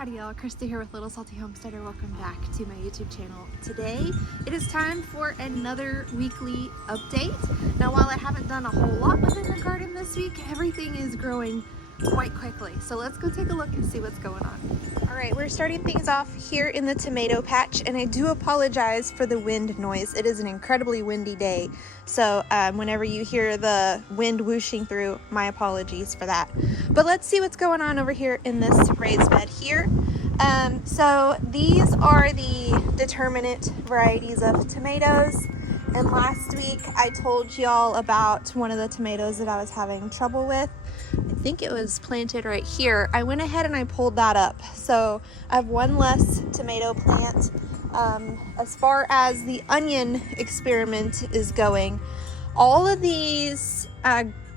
Howdy y'all, Christi here with Little Salty Homesteader. Welcome back to my YouTube channel. Today, it is time for another weekly update. Now while I haven't done a whole lot within the garden this week, everything is growing quite quickly. So let's go take a look and see what's going on. All right, we're starting things off here in the tomato patch, and I do apologize for the wind noise. It is an incredibly windy day. So whenever you hear the wind whooshing through, my apologies for that. But let's see what's going on over here in this raised bed here. So these are the determinate varieties of tomatoes. And last week I told y'all about one of the tomatoes that I was having trouble with. I think it was planted right here. I went ahead and I pulled that up. So I have one less tomato plant. As far as the onion experiment is going, all of these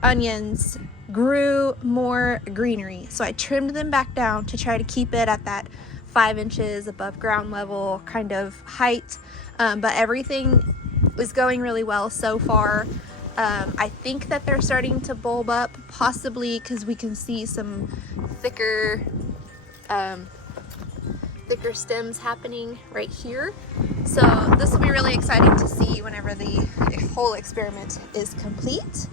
onions grew more greenery. So I trimmed them back down to try to keep it at that 5 inches above ground level kind of height. But everything is going really well so far. I think that they're starting to bulb up, possibly because we can see some thicker stems happening right here. So this will be really exciting to see whenever the whole experiment is complete.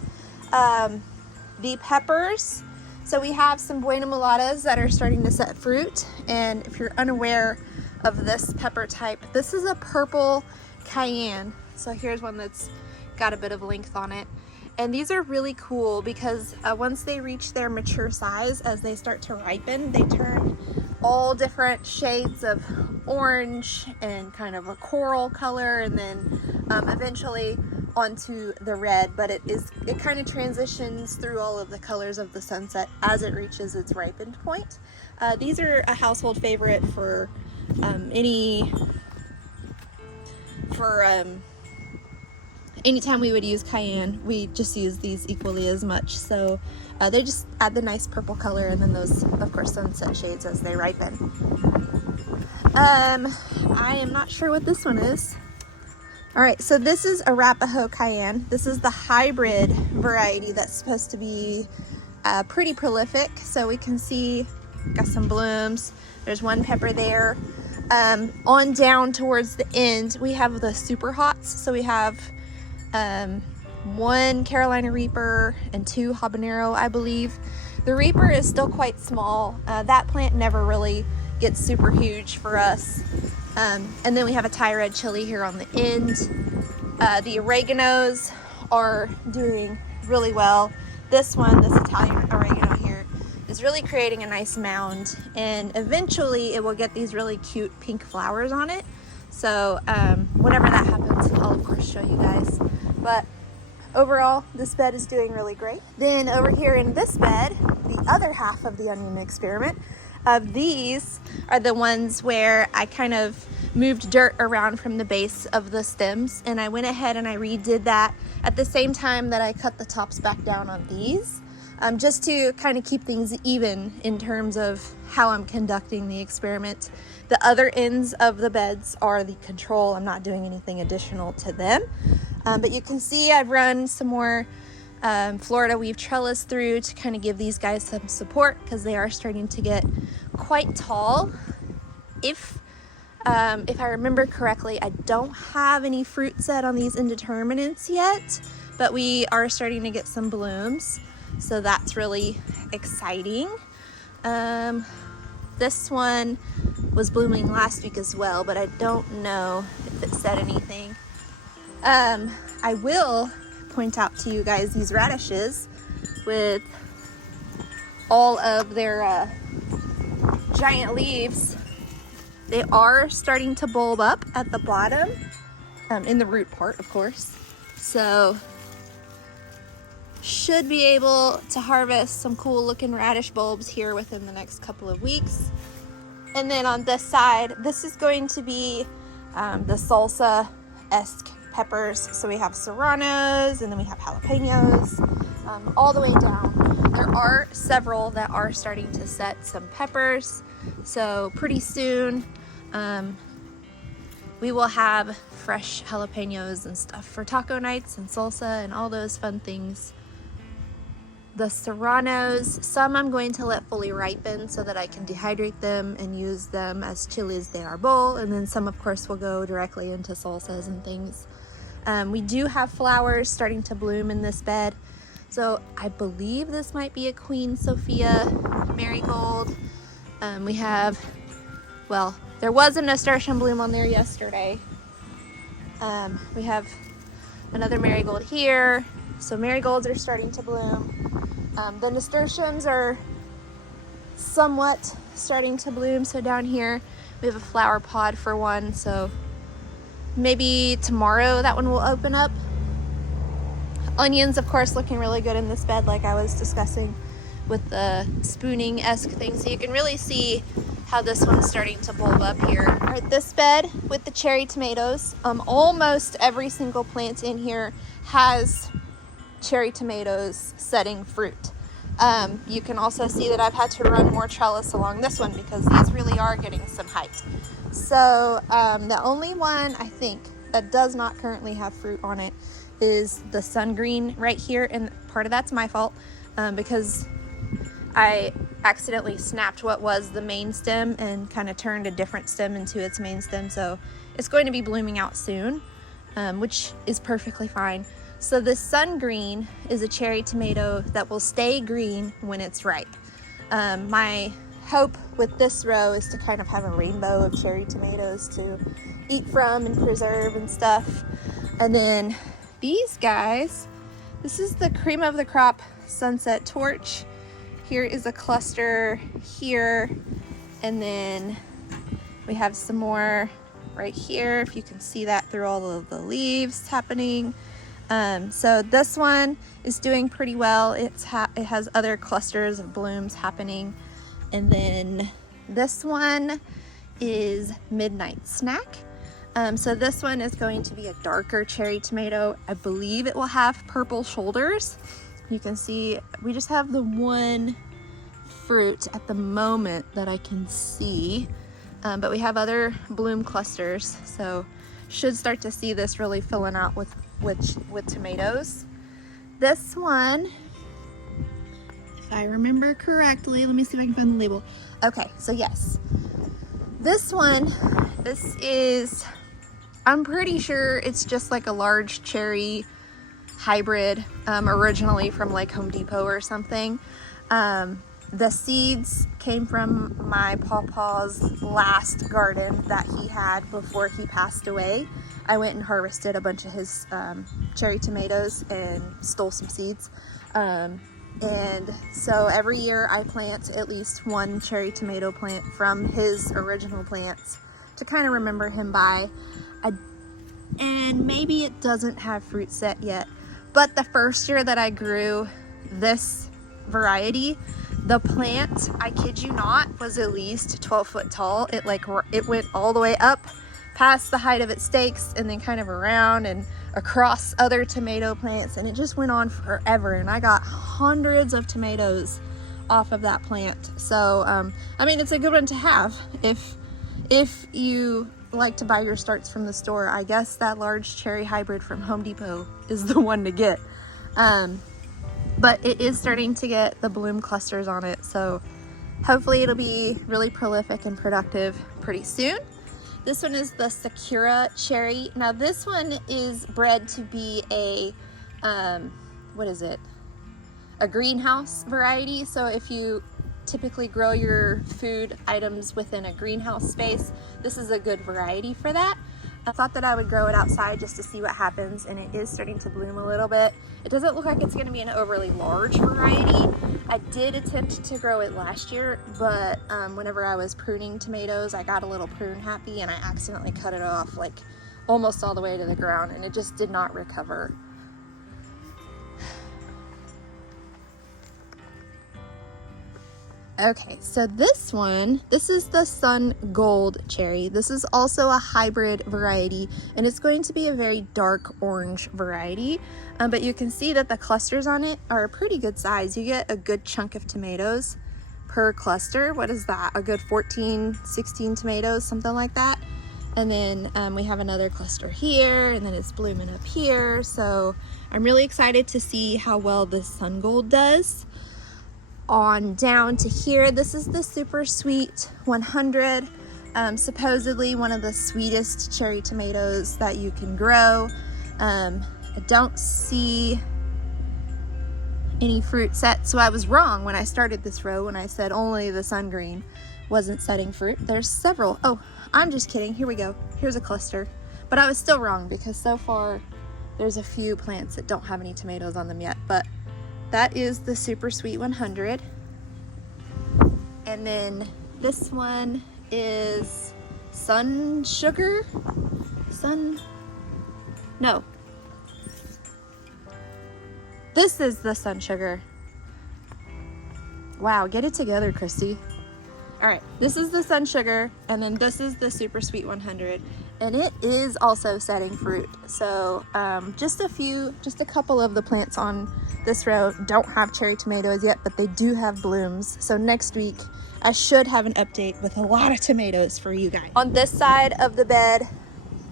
The peppers, so we have some Buena Mulatas that are starting to set fruit, and if you're unaware of this pepper type, this is a purple cayenne. So here's one that's got a bit of length on it, and these are really cool because once they reach their mature size, as they start to ripen, they turn all different shades of orange and kind of a coral color, and then eventually onto the red. But it kind of transitions through all of the colors of the sunset as it reaches its ripened point. These are a household favorite for anytime we would use cayenne, we just use these equally as much. So they just add the nice purple color, and then those, of course, sunset shades as they ripen. I am not sure what this one is. All right, so this is Arapaho cayenne. This is the hybrid variety that's supposed to be pretty prolific. So we can see, got some blooms. There's one pepper there. On down towards the end, we have the super hots. So we have one Carolina Reaper and 2 habanero, I believe. The Reaper is still quite small. That plant never really gets super huge for us. And then we have a Thai red chili here on the end. The oreganos are doing really well. This one, this Italian oregano here, is really creating a nice mound, and eventually it will get these really cute pink flowers on it. So whenever that happens, I'll of course show you guys. But overall, this bed is doing really great. Then over here in this bed, the other half of the onion experiment, these are the ones where I kind of moved dirt around from the base of the stems, and I went ahead and I redid that at the same time that I cut the tops back down on these, just to kind of keep things even in terms of how I'm conducting the experiment. The other ends of the beds are the control. I'm not doing anything additional to them. But you can see I've run some more Florida weave trellis through to kind of give these guys some support, because they are starting to get quite tall. If I remember correctly, I don't have any fruit set on these indeterminates yet, but we are starting to get some blooms. So that's really exciting. This one was blooming last week as well, but I don't know if it said anything. I will point out to you guys these radishes with all of their giant leaves. They are starting to bulb up at the bottom, in the root part, of course. So should be able to harvest some cool looking radish bulbs here within the next couple of weeks. And then on this side, this is going to be the salsa-esque peppers. So we have serranos, and then we have jalapenos, all the way down. There are several that are starting to set some peppers. So pretty soon, we will have fresh jalapenos and stuff for taco nights and salsa and all those fun things the serranos. Some I'm going to let fully ripen so that I can dehydrate them and use them as chiles de arbol, and then some of course will go directly into salsas and things. We do have flowers starting to bloom in this bed. So I believe this might be a Queen Sophia marigold. We have, well, there was a nasturtium bloom on there yesterday. We have another marigold here. So marigolds are starting to bloom. The nasturtiums are somewhat starting to bloom. So down here we have a flower pod for one. So maybe tomorrow that one will open up. Onions, of course, looking really good in this bed, like I was discussing with the spooning-esque thing. So you can really see how this one's starting to bulb up here. All right, this bed with the cherry tomatoes, almost every single plant in here has cherry tomatoes setting fruit. You can also see that I've had to run more trellis along this one because these really are getting some height. So the only one I think that does not currently have fruit on it is the sun green right here, and part of that's my fault because I accidentally snapped what was the main stem and kind of turned a different stem into its main stem. So it's going to be blooming out soon, which is perfectly fine. So this sun green is a cherry tomato that will stay green when it's ripe. My hope with this row is to kind of have a rainbow of cherry tomatoes to eat from and preserve and stuff. And then these guys, this is the cream of the crop sunset torch. Here is a cluster here, and then we have some more right here, if you can see that through all of the leaves happening. So this one is doing pretty well. It has other clusters of blooms happening. And then this one is Midnight Snack. So this one is going to be a darker cherry tomato. I believe it will have purple shoulders. You can see we just have the one fruit at the moment that I can see, but we have other bloom clusters, so should start to see this really filling out with tomatoes. This one, if I remember correctly, let me see if I can find the label. Okay, so yes, this one, this is, I'm pretty sure it's just like a large cherry hybrid, originally from like Home Depot or something. The seeds came from my pawpaw's last garden that he had before he passed away. I went and harvested a bunch of his cherry tomatoes and stole some seeds. And so every year I plant at least one cherry tomato plant from his original plants to kind of remember him by. And maybe it doesn't have fruit set yet, but the first year that I grew this variety, the plant, I kid you not, was at least 12 foot tall. It went all the way up past the height of its stakes and then kind of around and across other tomato plants, and it just went on forever, and I got hundreds of tomatoes off of that plant. So I mean, it's a good one to have if you like to buy your starts from the store. I guess that large cherry hybrid from Home Depot is the one to get. But it is starting to get the bloom clusters on it, so hopefully it'll be really prolific and productive pretty soon. This one is the Sakura cherry. Now this one is bred to be a, what is it? A greenhouse variety. So if you typically grow your food items within a greenhouse space, this is a good variety for that. I thought that I would grow it outside just to see what happens, and it is starting to bloom a little bit. It doesn't look like it's going to be an overly large variety. I did attempt to grow it last year, but whenever I was pruning tomatoes, I got a little prune happy and I accidentally cut it off like almost all the way to the ground, and it just did not recover. Okay, so this is the Sun Gold cherry. This is also a hybrid variety, and it's going to be a very dark orange variety, but you can see that the clusters on it are a pretty good size. You get a good chunk of tomatoes per cluster. What is that? A good 14, 16 tomatoes, something like that. And then we have another cluster here, and then it's blooming up here. So I'm really excited to see how well this sun gold does. On down to here, this is the Super Sweet 100. Supposedly one of the sweetest cherry tomatoes that you can grow. I don't see any fruit set, so I was wrong when I started this row when I said only the sun green wasn't setting fruit. There's several. Oh, I'm just kidding. Here we go. Here's a cluster. But I was still wrong because so far there's a few plants that don't have any tomatoes on them yet. But that is the Super Sweet 100. And then this one is Sun Sugar? No. This is the Sun Sugar. Wow, get it together, Christy. All right, this is the Sun Sugar, and then this is the Super Sweet 100, and it is also setting fruit. So just a couple of the plants on this row don't have cherry tomatoes yet, but they do have blooms. So next week, I should have an update with a lot of tomatoes for you guys. On this side of the bed,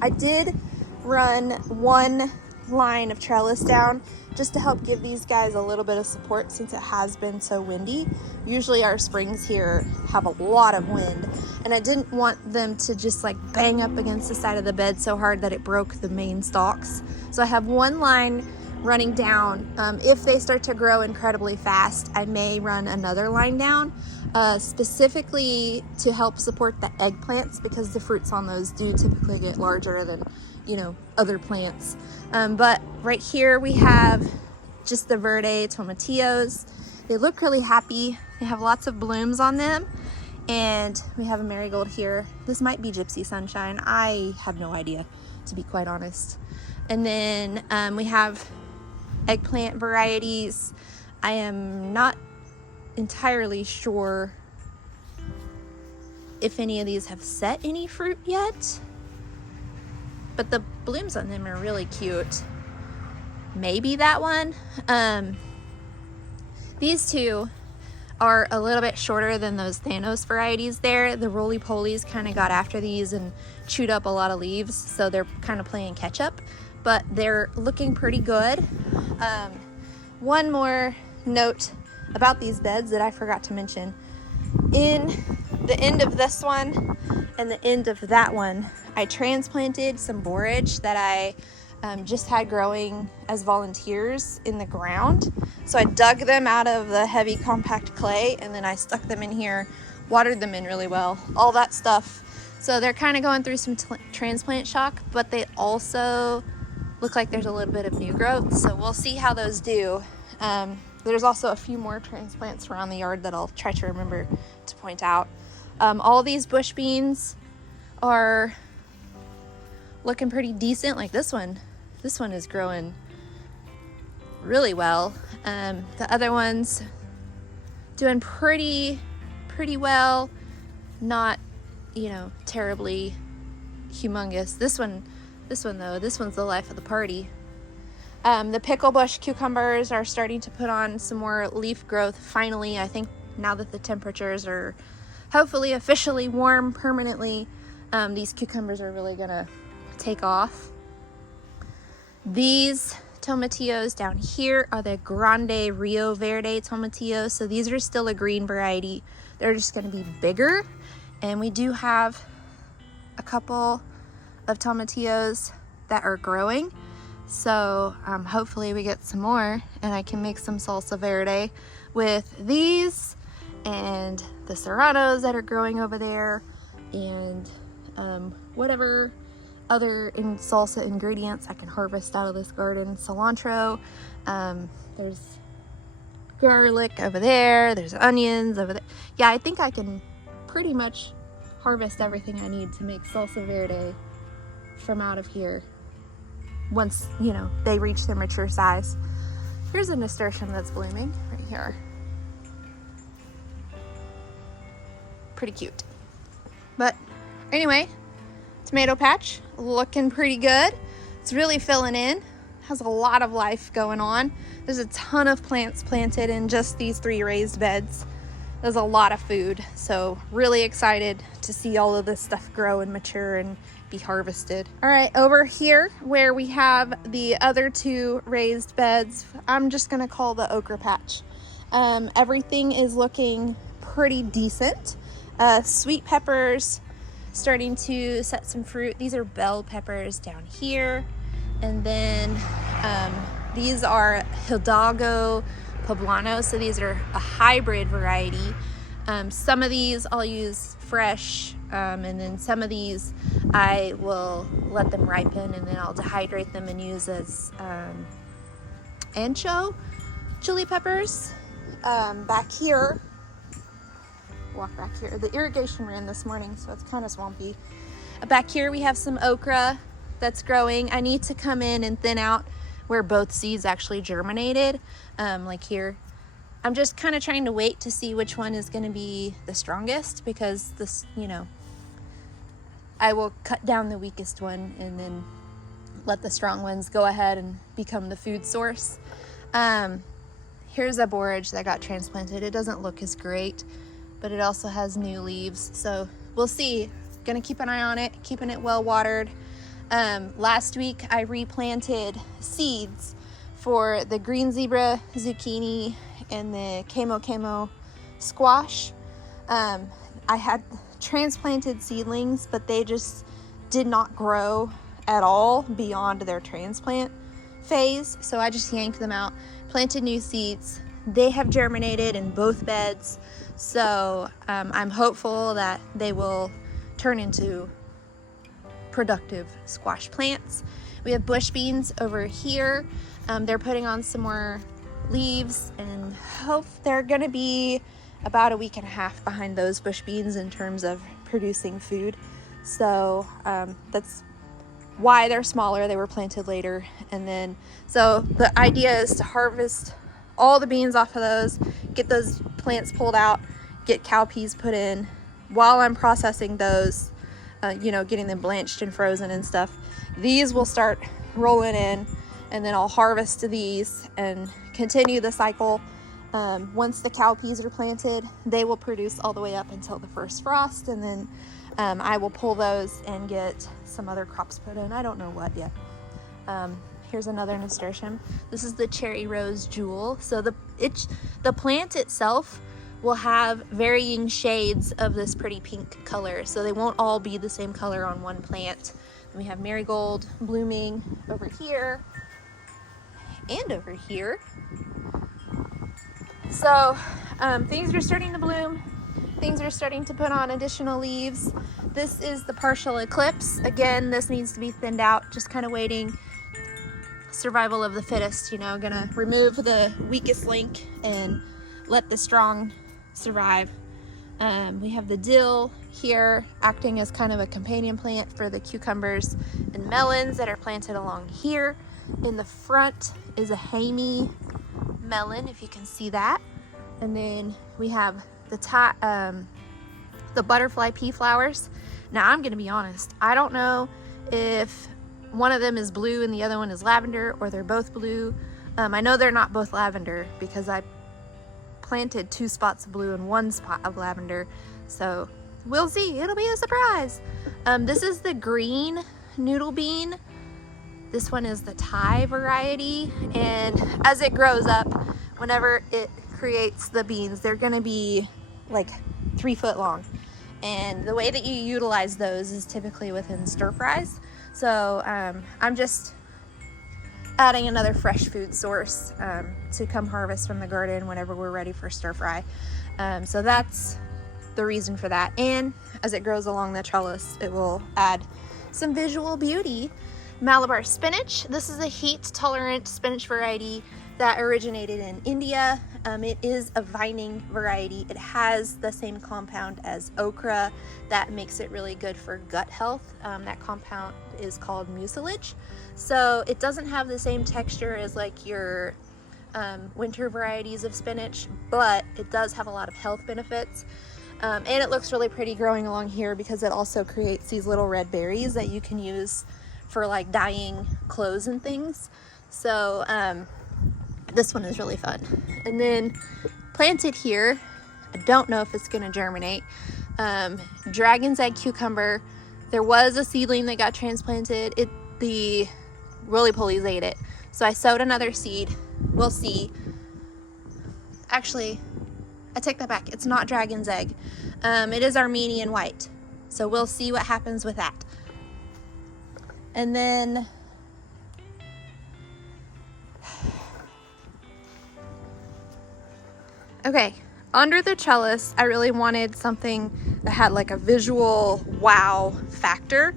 I did run one line of trellis down just to help give these guys a little bit of support since it has been so windy. Usually our springs here have a lot of wind, and I didn't want them to just like bang up against the side of the bed so hard that it broke the main stalks. So I have one line running down. If they start to grow incredibly fast, I may run another line down, specifically to help support the eggplants because the fruits on those do typically get larger than, you know, other plants. But right here we have just the verde tomatillos. They look really happy. They have lots of blooms on them. And we have a marigold here. This might be Gypsy Sunshine. I have no idea, to be quite honest. And then we have eggplant varieties. I am not entirely sure if any of these have set any fruit yet, but the blooms on them are really cute. Maybe that one. These two are a little bit shorter than those Thanos varieties there. The roly-polies kind of got after these and chewed up a lot of leaves, so they're kind of playing catch up, but they're looking pretty good. One more note about these beds that I forgot to mention. In the end of this one and the end of that one, I transplanted some borage that I just had growing as volunteers in the ground. So I dug them out of the heavy compact clay, and then I stuck them in here, watered them in really well, all that stuff. So they're kind of going through some transplant shock, but they also look like there's a little bit of new growth. So we'll see how those do. There's also a few more transplants around the yard that I'll try to remember to point out. All these bush beans are looking pretty decent. Like this one is growing really well. The other one's doing pretty well, not, you know, terribly humongous. This one though, this one's the life of the party. The pickle bush cucumbers are starting to put on some more leaf growth finally. I think now that the temperatures are hopefully officially warm permanently, these cucumbers are really gonna take off. These tomatillos down here are the Grande Rio Verde tomatillos. So these are still a green variety. They're just gonna be bigger. And we do have a couple of tomatillos that are growing. So hopefully we get some more and I can make some salsa verde with these and the serranos that are growing over there, and whatever other salsa ingredients I can harvest out of this garden. Cilantro, there's garlic over there, there's onions over there. Yeah, I think I can pretty much harvest everything I need to make salsa verde from out of here once, you know, they reach their mature size. Here's a nasturtium that's blooming right here. Pretty cute. But anyway, tomato patch looking pretty good. It's really filling in. Has a lot of life going on. There's a ton of plants planted in just these 3 raised beds. There's a lot of food, so really excited to see all of this stuff grow and mature and be harvested. All right, over here where we have the other two raised beds, I'm just gonna call the okra patch. Everything is looking pretty decent. Sweet peppers starting to set some fruit. These are bell peppers down here. And then these are Hidalgo Poblano, so these are a hybrid variety. Some of these I'll use fresh, and then some of these I will let them ripen and then I'll dehydrate them and use as ancho chili peppers. Back here, walk back here, the irrigation ran this morning, so it's kind of swampy. Back here we have some okra that's growing. I need to come in and thin out where both seeds actually germinated, like here. I'm just kind of trying to wait to see which one is going to be the strongest, because this, you know, I will cut down the weakest one and then let the strong ones go ahead and become the food source. Here's a borage that got transplanted. It doesn't look as great, but it also has new leaves, so we'll see. Gonna keep an eye on it, keeping it well watered. Last week I replanted seeds for the green zebra zucchini and the camo squash. I had transplanted seedlings, but they just did not grow at all beyond their transplant phase, so I just yanked them out, planted new seeds. They have germinated in both beds, so I'm hopeful that they will turn into productive squash plants. We have bush beans over here. They're putting on some more leaves, and hope they're gonna be about a week and a half behind those bush beans in terms of producing food. So that's why they're smaller. They were planted later. And then, so the idea is to harvest all the beans off of those, get those plants pulled out, get cowpeas put in. While I'm processing those, you know, getting them blanched and frozen and stuff, these will start rolling in, and then I'll harvest these and continue the cycle. Once the cowpeas are planted, they will produce all the way up until the first frost, and then I will pull those and get some other crops put in. I don't know what yet. Here's another nasturtium. This is the cherry rose jewel. So the plant itself will have varying shades of this pretty pink color, so they won't all be the same color on one plant. And we have marigold blooming over here and over here. So things are starting to bloom. Things are starting to put on additional leaves. This is the partial eclipse. Again, this needs to be thinned out, just kind of waiting. Survival of the fittest, you know, gonna remove the weakest link and let the strong survive. We have the dill here acting as kind of a companion plant for the cucumbers and melons that are planted along here. In the front is a hamey melon, if you can see that. And then we have the butterfly pea flowers. Now I'm gonna be honest, I don't know if one of them is blue and the other one is lavender, or they're both blue. I know they're not both lavender because I planted 2 spots of blue and 1 spot of lavender, so we'll see. It'll be a surprise. This is the green noodle bean. This one is the Thai variety, and as it grows up, whenever it creates the beans, they're gonna be like 3 foot long, and the way that you utilize those is typically within stir fries. So I'm just adding another fresh food source to come harvest from the garden whenever we're ready for stir fry. So that's the reason for that. And as it grows along the trellis, it will add some visual beauty. Malabar spinach. This is a heat tolerant spinach variety that originated in India. It is a vining variety. It has the same compound as okra that makes it really good for gut health. That compound is called mucilage. So it doesn't have the same texture as like your winter varieties of spinach, but it does have a lot of health benefits. And it looks really pretty growing along here because it also creates these little red berries that you can use for like dyeing clothes and things. So this one is really fun. And then planted here, I don't know if it's gonna germinate. Dragon's egg cucumber, there was a seedling that got transplanted. The roly-polies ate it. So I sowed another seed. We'll see. Actually, I take that back. It's not dragon's egg. It is Armenian white. So we'll see what happens with that. And then okay, under the trellis, I really wanted something that had like a visual wow factor,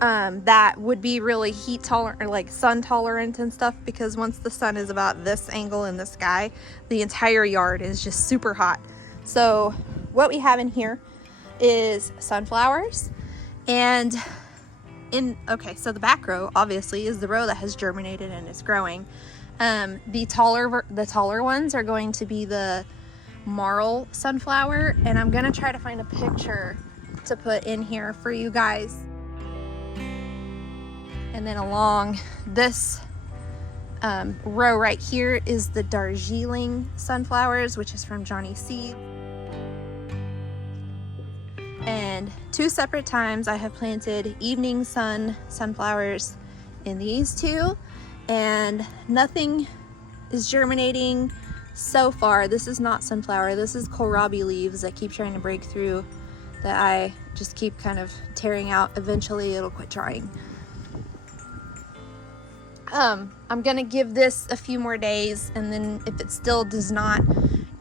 that would be really heat tolerant or like sun tolerant and stuff, because once the sun is about this angle in the sky, the entire yard is just super hot. So what we have in here is sunflowers, and okay, so the back row obviously is the row that has germinated and is growing. The taller ones are going to be the marl sunflower, and I'm gonna try to find a picture to put in here for you guys. And then along this row right here is the Darjeeling sunflowers, which is from Johnny Seed. And 2 separate times I have planted evening sun sunflowers in these 2, and nothing is germinating so far. This is not sunflower, this is kohlrabi leaves that keep trying to break through, that I just keep kind of tearing out. Eventually it'll quit trying. I'm gonna give this a few more days, and then if it still does not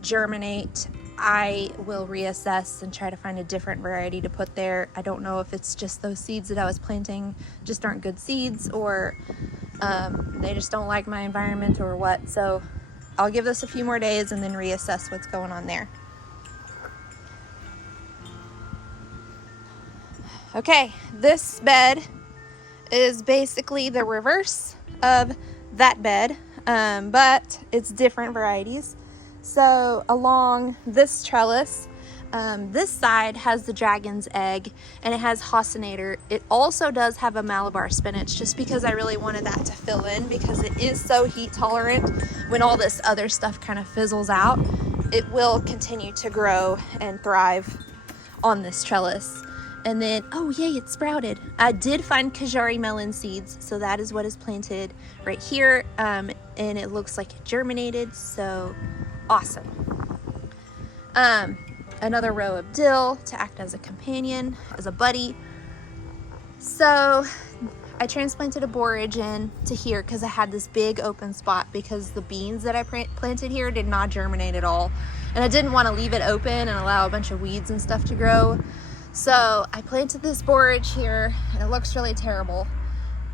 germinate, I will reassess and try to find a different variety to put there. I don't know if it's just those seeds that I was planting just aren't good seeds, or they just don't like my environment, or what. So I'll give this a few more days and then reassess what's going on there. Okay, this bed is basically the reverse of that bed, but it's different varieties. So along this trellis, this side has the dragon's egg, and it has Hosinator. It also does have a Malabar spinach, just because I really wanted that to fill in, because it is so heat tolerant. When all this other stuff kind of fizzles out, it will continue to grow and thrive on this trellis. And then, oh yay, it sprouted. I did find Kajari melon seeds, so that is what is planted right here, and it looks like it germinated, so awesome. Another row of dill to act as a companion, as a buddy. So I transplanted a borage in to here because I had this big open spot, because the beans that I planted here did not germinate at all, and I didn't want to leave it open and allow a bunch of weeds and stuff to grow. So I planted this borage here, and it looks really terrible,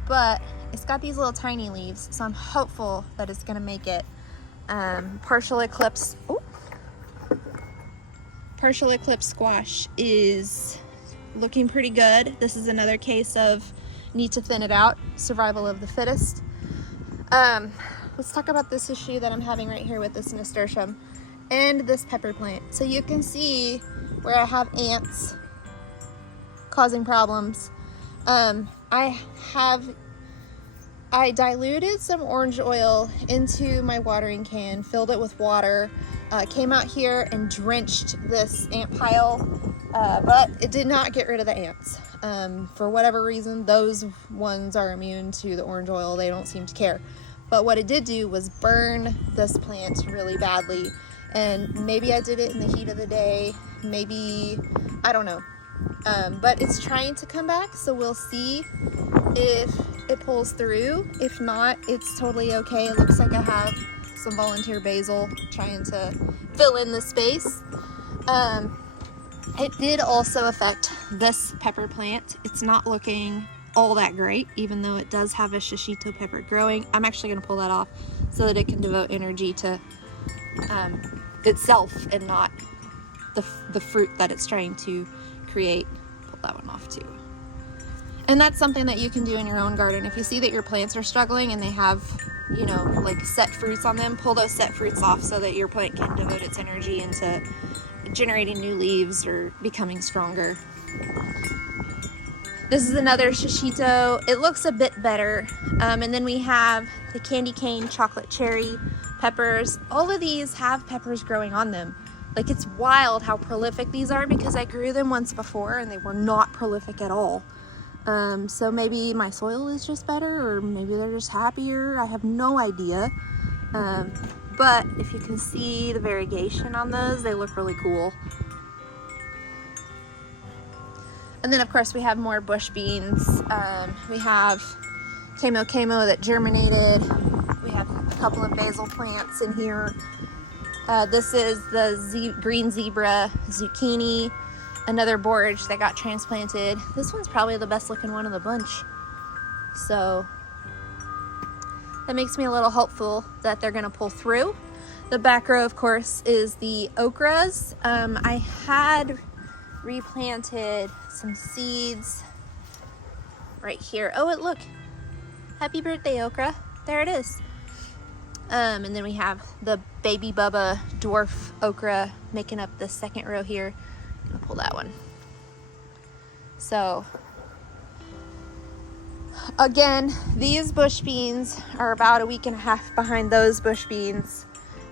but it's got these little tiny leaves, so I'm hopeful that it's gonna make it. Partial eclipse squash is looking pretty good. This is another case of need to thin it out, survival of the fittest. Let's talk about this issue that I'm having right here with this nasturtium and this pepper plant. So you can see where I have ants causing problems. I diluted some orange oil into my watering can, filled it with water, came out here and drenched this ant pile, but it did not get rid of the ants. For whatever reason, those ones are immune to the orange oil. They don't seem to care. But what it did do was burn this plant really badly, and maybe I did it in the heat of the day, maybe, I don't know. But it's trying to come back, so we'll see if it pulls through. If not, it's totally okay. It looks like I have some volunteer basil trying to fill in the space. It did also affect this pepper plant. It's not looking all that great, even though it does have a shishito pepper growing. I'm actually going to pull that off so that it can devote energy to itself and not the fruit that it's trying to create. Pull that one off too. And that's something that you can do in your own garden. If you see that your plants are struggling and they have, you know, like set fruits on them, pull those set fruits off so that your plant can devote its energy into generating new leaves or becoming stronger. This is another shishito. It looks a bit better. And then we have the candy cane chocolate cherry peppers. All of these have peppers growing on them. Like, it's wild how prolific these are because I grew them once before and they were not prolific at all. So maybe my soil is just better, or maybe they're just happier. I have no idea. But if you can see the variegation on those, they look really cool. And then of course we have more bush beans. We have camo that germinated. We have a couple of basil plants in here. This is the green zebra zucchini, another borage that got transplanted. This one's probably the best looking one of the bunch. So that makes me a little hopeful that they're gonna pull through. The back row, of course, is the okras. I had replanted some seeds right here. Oh, look, happy birthday, okra. There it is. And then we have the baby Bubba dwarf okra making up the second row here. I'll pull that one. So again, these bush beans are about a week and a half behind those bush beans,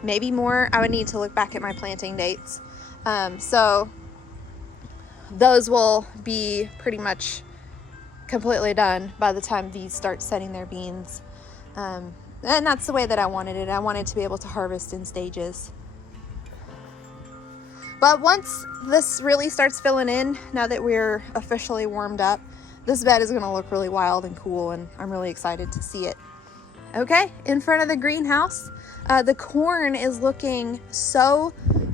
maybe more. I would need to look back at my planting dates. So those will be pretty much completely done by the time these start setting their beans. And that's the way that I wanted it. I wanted to be able to harvest in stages. But once this really starts filling in, now that we're officially warmed up, this bed is gonna look really wild and cool, and I'm really excited to see it. Okay, in front of the greenhouse, the corn is looking so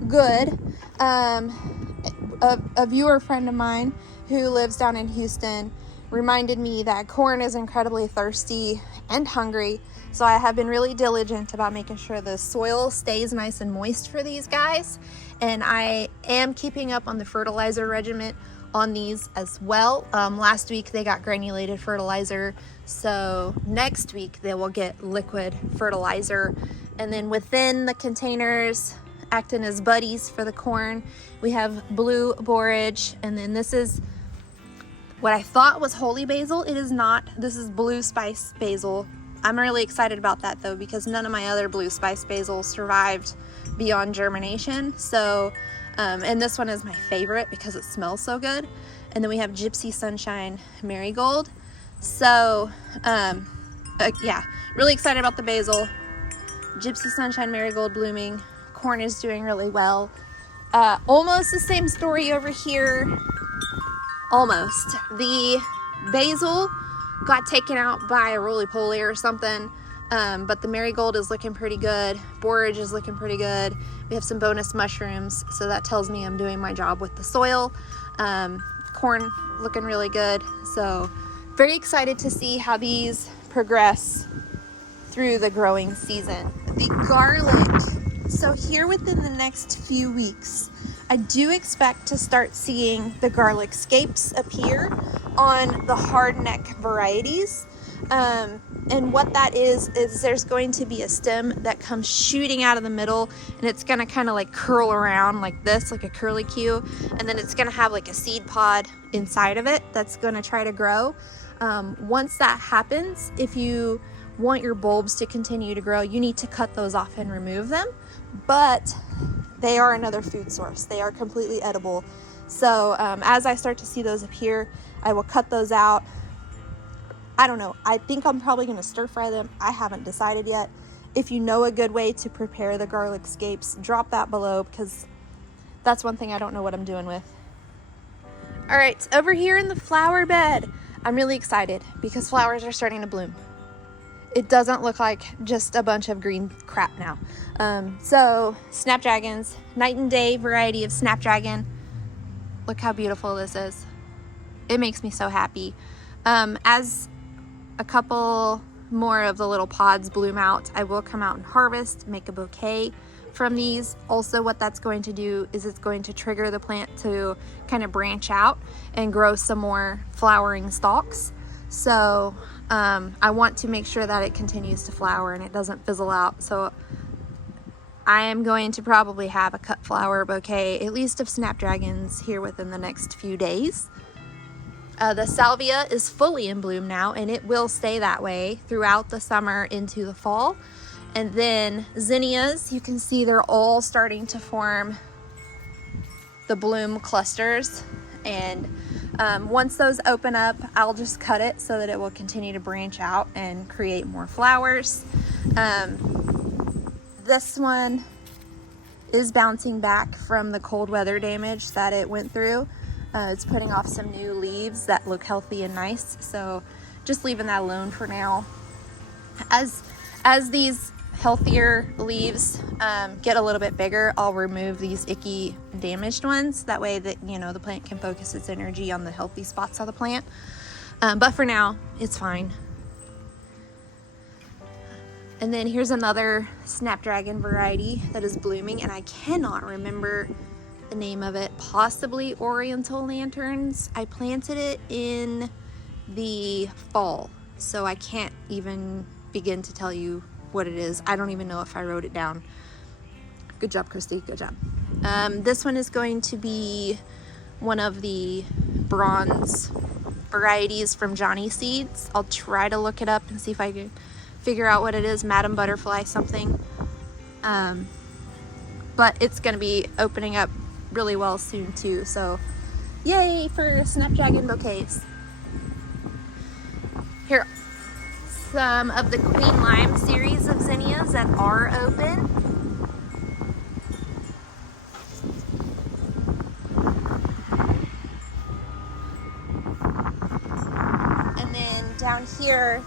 good. A viewer friend of mine who lives down in Houston reminded me that corn is incredibly thirsty and hungry. So I have been really diligent about making sure the soil stays nice and moist for these guys. And I am keeping up on the fertilizer regimen on these as well. Last week they got granulated fertilizer. So next week they will get liquid fertilizer. And then within the containers, acting as buddies for the corn, we have blue borage. And then this is what I thought was holy basil. It is not. This is blue spice basil. I'm really excited about that though, because none of my other blue spice basil survived beyond germination. So, and this one is my favorite because it smells so good. And then we have Gypsy Sunshine Marigold. So, yeah, really excited about the basil. Gypsy Sunshine Marigold blooming. Corn is doing really well. Almost the same story over here. Almost. The basil got taken out by a roly-poly or something, but the marigold is looking pretty good. Borage is looking pretty good. We have some bonus mushrooms, so that tells me I'm doing my job with the soil. Corn looking really good. So very excited to see how these progress through the growing season. The garlic. So here within the next few weeks, I do expect to start seeing the garlic scapes appear on the hardneck varieties. And what that is there's going to be a stem that comes shooting out of the middle, and it's gonna kind of like curl around like this, like a curlicue, and then it's gonna have like a seed pod inside of it that's gonna try to grow. Once that happens, if you want your bulbs to continue to grow, you need to cut those off and remove them. But they are another food source. They are completely edible. So as I start to see those appear, I will cut those out. I don't know. I think I'm probably going to stir fry them. I haven't decided yet. If you know a good way to prepare the garlic scapes, drop that below, because that's one thing I don't know what I'm doing with. All right, over here in the flower bed, I'm really excited because flowers are starting to bloom. It doesn't look like just a bunch of green crap now. So snapdragons, night and day variety of snapdragon. Look how beautiful this is. It makes me so happy. As a couple more of the little pods bloom out, I will come out and harvest, make a bouquet from these. Also, what that's going to do is it's going to trigger the plant to kind of branch out and grow some more flowering stalks. So I want to make sure that it continues to flower and it doesn't fizzle out. So I am going to probably have a cut flower bouquet, at least of snapdragons, here within the next few days. The salvia is fully in bloom now, and it will stay that way throughout the summer into the fall. And then zinnias, you can see they're all starting to form the bloom clusters, and once those open up, I'll just cut it so that it will continue to branch out and create more flowers. This one is bouncing back from the cold weather damage that it went through. It's putting off some new leaves that look healthy and nice, so just leaving that alone for now. As these healthier leaves get a little bit bigger, I'll remove these icky damaged ones. That way that, you know, the plant can focus its energy on the healthy spots of the plant. But for now, it's fine. And then here's another snapdragon variety that is blooming, and I cannot remember the name of it. Possibly Oriental Lanterns. I planted it in the fall, so I can't even begin to tell you what it is. I don't even know if I wrote it down. Good job, Christi, good job. This one is going to be one of the bronze varieties from Johnny Seeds. I'll try to look it up and see if I can figure out what it is. Madam Butterfly something. But it's going to be opening up really well soon too, so yay for snapdragon bouquets. Here, some of the Queen Lime series of zinnias that are open. And then down here,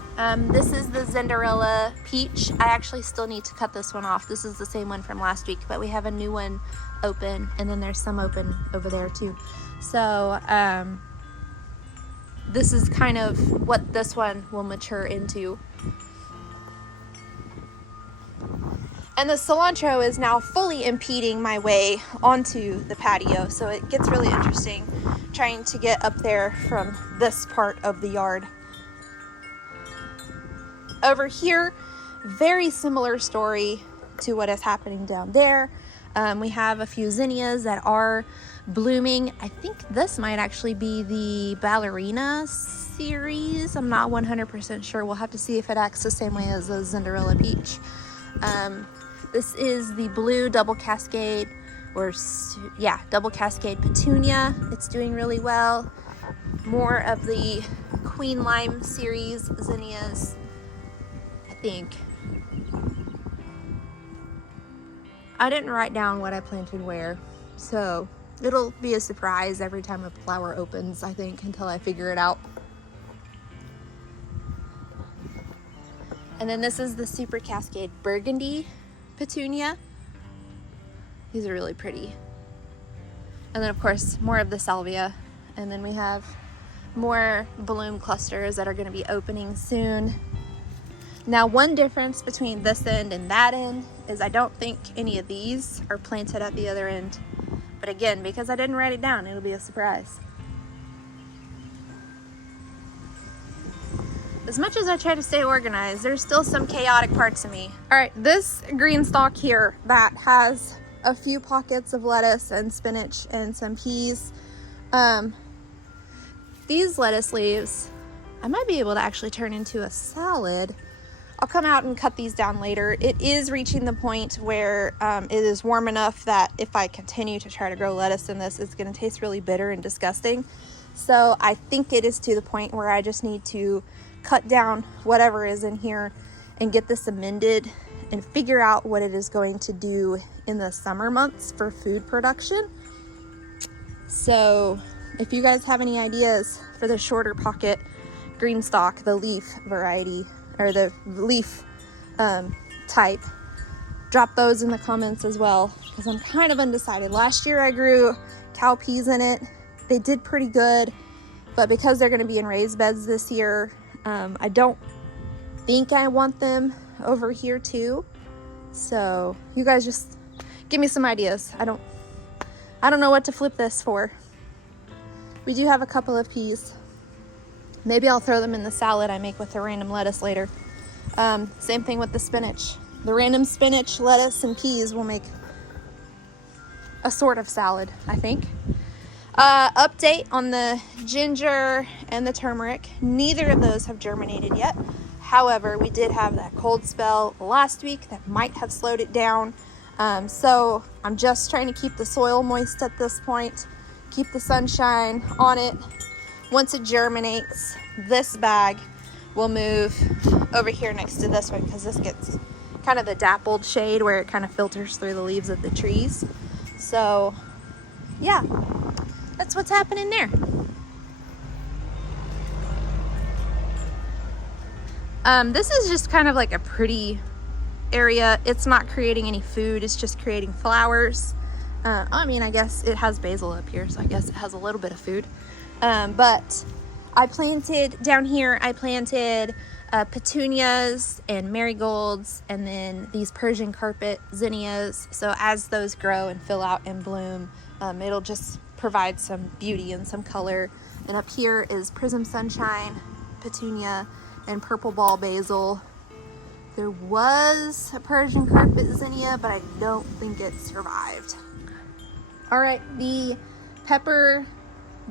this is the Zinderella Peach. I actually still need to cut this one off. This is the same one from last week, but we have a new one open, and then there's some open over there too. So this is kind of what this one will mature into. And the cilantro is now fully impeding my way onto the patio, so it gets really interesting trying to get up there from this part of the yard. Over here, very similar story to what is happening down there. We have a few zinnias that are blooming. I think this might actually be the Ballerina series. I'm not 100% sure. We'll have to see if it acts the same way as the Zinderella Peach. This is the blue double cascade, double cascade petunia. It's doing really well. More of the Queen Lime series zinnias, I think. I didn't write down what I planted where, so it'll be a surprise every time a flower opens, I think, until I figure it out. And then this is the Super Cascade Burgundy petunia. These are really pretty. And then of course more of the salvia, and then we have more bloom clusters that are going to be opening soon. Now, one difference between this end and that end is I don't think any of these are planted at the other end. But again, because I didn't write it down, it'll be a surprise. As much as I try to stay organized, there's still some chaotic parts of me. All right, this green stalk here that has a few pockets of lettuce and spinach and some peas. These lettuce leaves, I might be able to actually turn into a salad. I'll come out and cut these down later. It is reaching the point where it is warm enough that if I continue to try to grow lettuce in this, it's going to taste really bitter and disgusting. So I think it is to the point where I just need to cut down whatever is in here and get this amended and figure out what it is going to do in the summer months for food production. So if you guys have any ideas for the shorter pocket green stalk, the leaf variety, or the leaf type, drop those in the comments as well, because I'm kind of undecided. Last year I grew cowpeas in it. They did pretty good, but because they're going to be in raised beds this year, I don't think I want them over here too. So you guys just give me some ideas. I don't know what to flip this for. We do have a couple of peas. Maybe I'll throw them in the salad I make with the random lettuce later. Same thing with the spinach. The random spinach, lettuce, and peas will make a sort of salad, I think. Update on the ginger and the turmeric. Neither of those have germinated yet. However, we did have that cold spell last week that might have slowed it down. So I'm just trying to keep the soil moist at this point, keep the sunshine on it. Once it germinates, this bag will move over here next to this one because this gets kind of the dappled shade where it kind of filters through the leaves of the trees. So yeah, that's what's happening there. This is just kind of like a pretty area. It's not creating any food, it's just creating flowers. I mean, I guess it has basil up here, so I guess it has a little bit of food. But I planted down here, I planted petunias and marigolds, and then these Persian carpet zinnias. So as those grow and fill out and bloom, it'll just provide some beauty and some color. And up here is prism sunshine, petunia, and purple ball basil. There was a Persian carpet zinnia, but I don't think it survived. All right, the pepper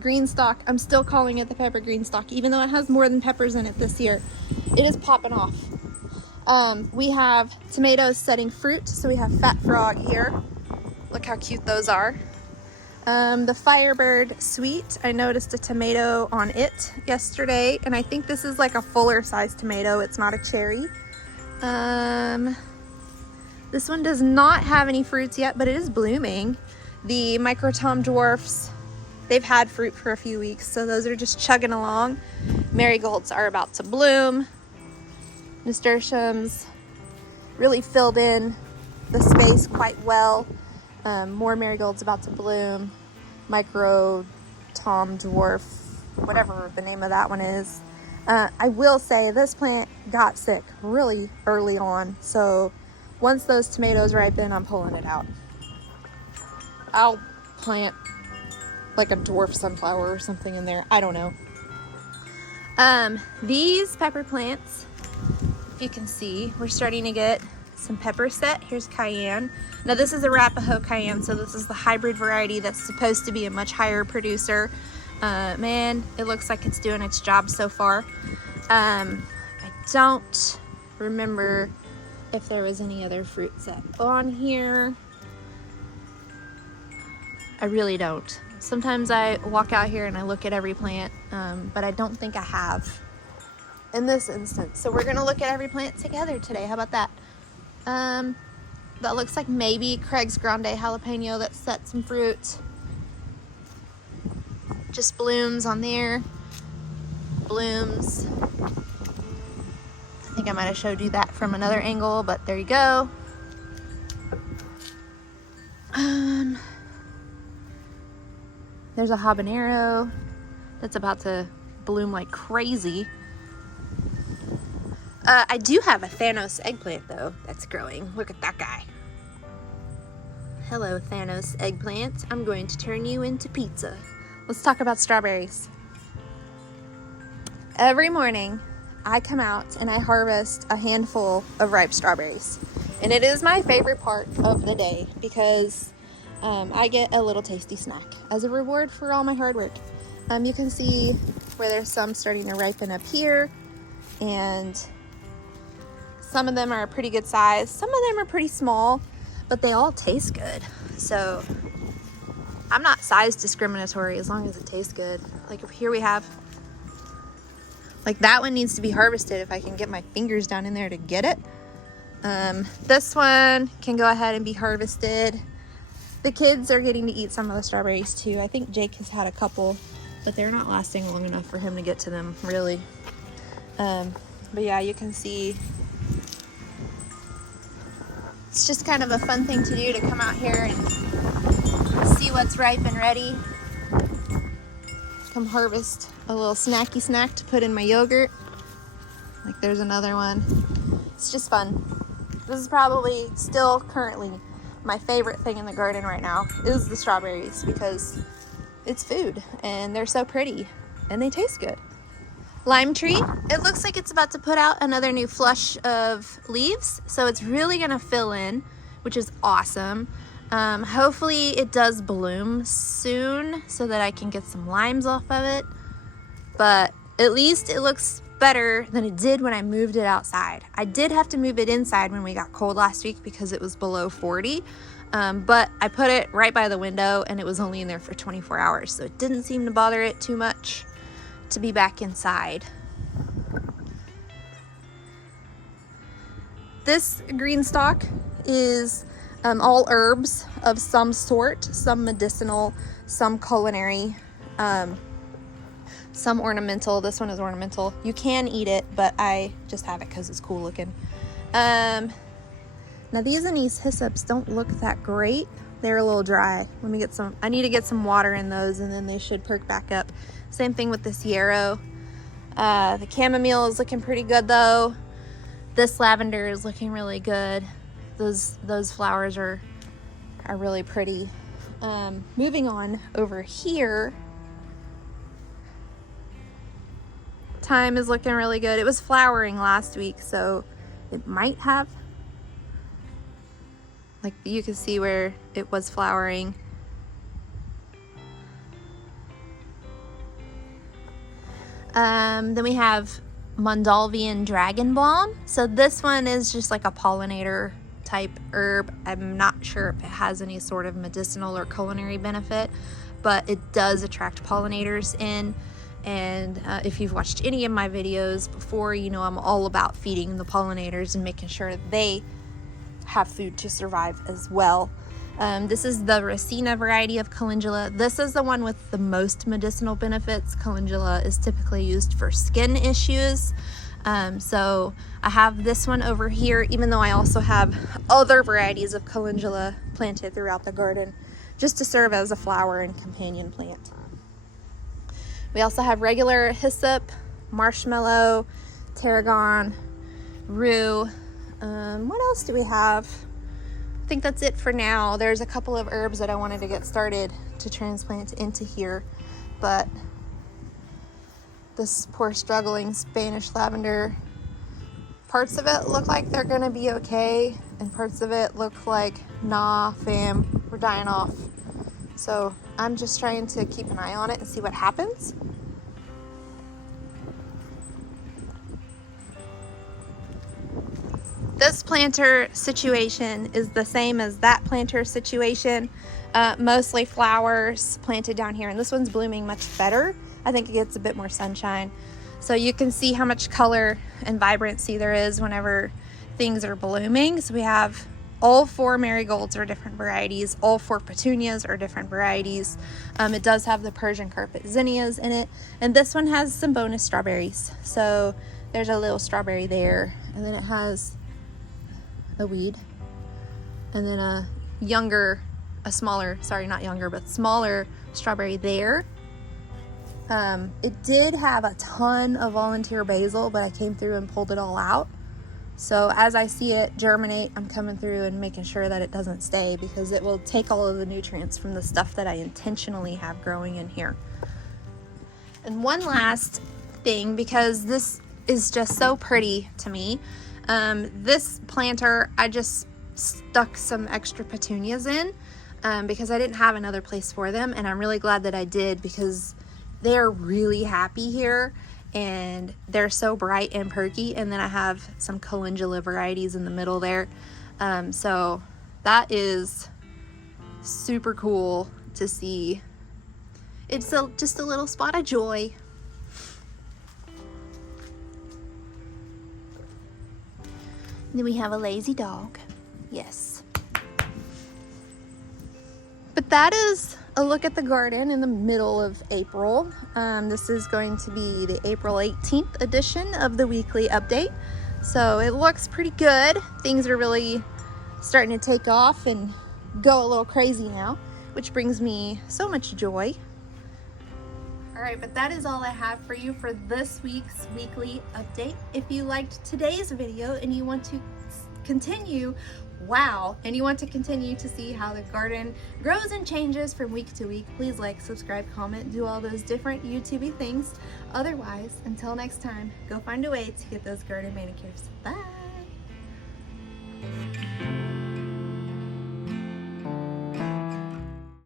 green stalk, I'm still calling it the pepper green stalk, even though it has more than peppers in it this year. It is popping off. We have tomatoes setting fruit, so we have fat frog here. Look how cute those are. The Firebird sweet, I noticed a tomato on it yesterday, and I think this is like a fuller size tomato. It's not a cherry. This one does not have any fruits yet, but it is blooming. The Micro Tom dwarfs, they've had fruit for a few weeks, so those are just chugging along. Marigolds are about to bloom. Nasturtiums really filled in the space quite well. More marigolds about to bloom. Micro Tom dwarf, whatever the name of that one is. I will say this plant got sick really early on, so once those tomatoes ripen, I'm pulling it out. I'll plant like a dwarf sunflower or something in there. I don't know. These pepper plants, if you can see, we're starting to get some pepper set. Here's cayenne. Now this is a Arapaho cayenne, so this is the hybrid variety that's supposed to be a much higher producer. Man, it looks like it's doing its job so far. I don't remember if there was any other fruit set on here. I really don't. Sometimes I walk out here and I look at every plant, but I don't think I have in this instance. So we're gonna look at every plant together today. How about that? That looks like maybe Craig's Grande jalapeno that set some fruit. Just blooms on there. Blooms. I think I might have showed you that from another angle, but there you go. There's a habanero that's about to bloom like crazy. I do have a Thanos eggplant though that's growing. Look at that guy. Hello, Thanos eggplant. I'm going to turn you into pizza. Let's talk about strawberries. Every morning I come out and I harvest a handful of ripe strawberries. And it is my favorite part of the day because I get a little tasty snack as a reward for all my hard work. You can see where there's some starting to ripen up here, and some of them are a pretty good size. Some of them are pretty small, but they all taste good. So I'm not size discriminatory as long as it tastes good. Like here we have, like that one needs to be harvested if I can get my fingers down in there to get it. This one can go ahead and be harvested. The kids are getting to eat some of the strawberries too. I think Jake has had a couple, but they're not lasting long enough for him to get to them really. But yeah, you can see it's just kind of a fun thing to do, to come out here and see what's ripe and ready. Come harvest a little snacky snack to put in my yogurt. Like there's another one. It's just fun. This is probably still currently my favorite thing in the garden right now is the strawberries because it's food and they're so pretty and they taste good. Lime tree, it looks like it's about to put out another new flush of leaves, so it's really gonna fill in, which is awesome. Hopefully it does bloom soon so that I can get some limes off of it, but at least it looks better than it did when I moved it outside. I did have to move it inside when we got cold last week because it was below 40. But I put it right by the window and it was only in there for 24 hours. So it didn't seem to bother it too much to be back inside. This green stalk is all herbs of some sort, some medicinal, some culinary, some ornamental. This one is ornamental. You can eat it, but I just have it because it's cool looking. Now these anise hyssops don't look that great. They're a little dry. Let me get some, I need to get some water in those and then they should perk back up. Same thing with this yarrow. The chamomile is looking pretty good though. This lavender is looking really good. Those flowers are really pretty. Moving on over here, thyme is looking really good. It was flowering last week, so it might have, like you can see where it was flowering. Then we have Mondalvian dragon balm. So this one is just like a pollinator type herb. I'm not sure if it has any sort of medicinal or culinary benefit, but it does attract pollinators in. And if you've watched any of my videos before, you know I'm all about feeding the pollinators and making sure they have food to survive as well. This is the Racina variety of calendula. This is the one with the most medicinal benefits. Calendula is typically used for skin issues. So I have this one over here, even though I also have other varieties of calendula planted throughout the garden just to serve as a flower and companion plant. We also have regular hyssop, marshmallow, tarragon, rue. What else do we have? I think that's it for now. There's a couple of herbs that I wanted to get started to transplant into here, but this poor struggling Spanish lavender, parts of it look like they're gonna be okay, and parts of it look like, nah fam, we're dying off. So I'm just trying to keep an eye on it and see what happens. This planter situation is the same as that planter situation. Mostly flowers planted down here, and this one's blooming much better. I think it gets a bit more sunshine. So you can see how much color and vibrancy there is whenever things are blooming. So we have all 4 marigolds are different varieties. All 4 petunias are different varieties. It does have the Persian carpet zinnias in it. And this one has some bonus strawberries. So there's a little strawberry there. And then it has a weed. And then a smaller strawberry there. It did have a ton of volunteer basil, but I came through and pulled it all out. So as I see it germinate, I'm coming through and making sure that it doesn't stay, because it will take all of the nutrients from the stuff that I intentionally have growing in here. And one last thing, because this is just so pretty to me, this planter, I just stuck some extra petunias in because I didn't have another place for them, and I'm really glad that I did, because they're really happy here and they're so bright and perky. And then I have some calendula varieties in the middle there. So that is super cool to see. It's just a little spot of joy. And then we have a lazy dog. Yes. But that is a look at the garden in the middle of April. This is going to be the April 18th edition of the weekly update. So it looks pretty good. Things are really starting to take off and go a little crazy now, which brings me so much joy. All right, but that is all I have for you for this week's weekly update. If you liked today's video and you want to continue to see how the garden grows and changes from week to week, please like, subscribe, comment, do all those different YouTube-y things. Otherwise, until next time, go find a way to get those garden manicures. Bye.